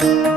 thank you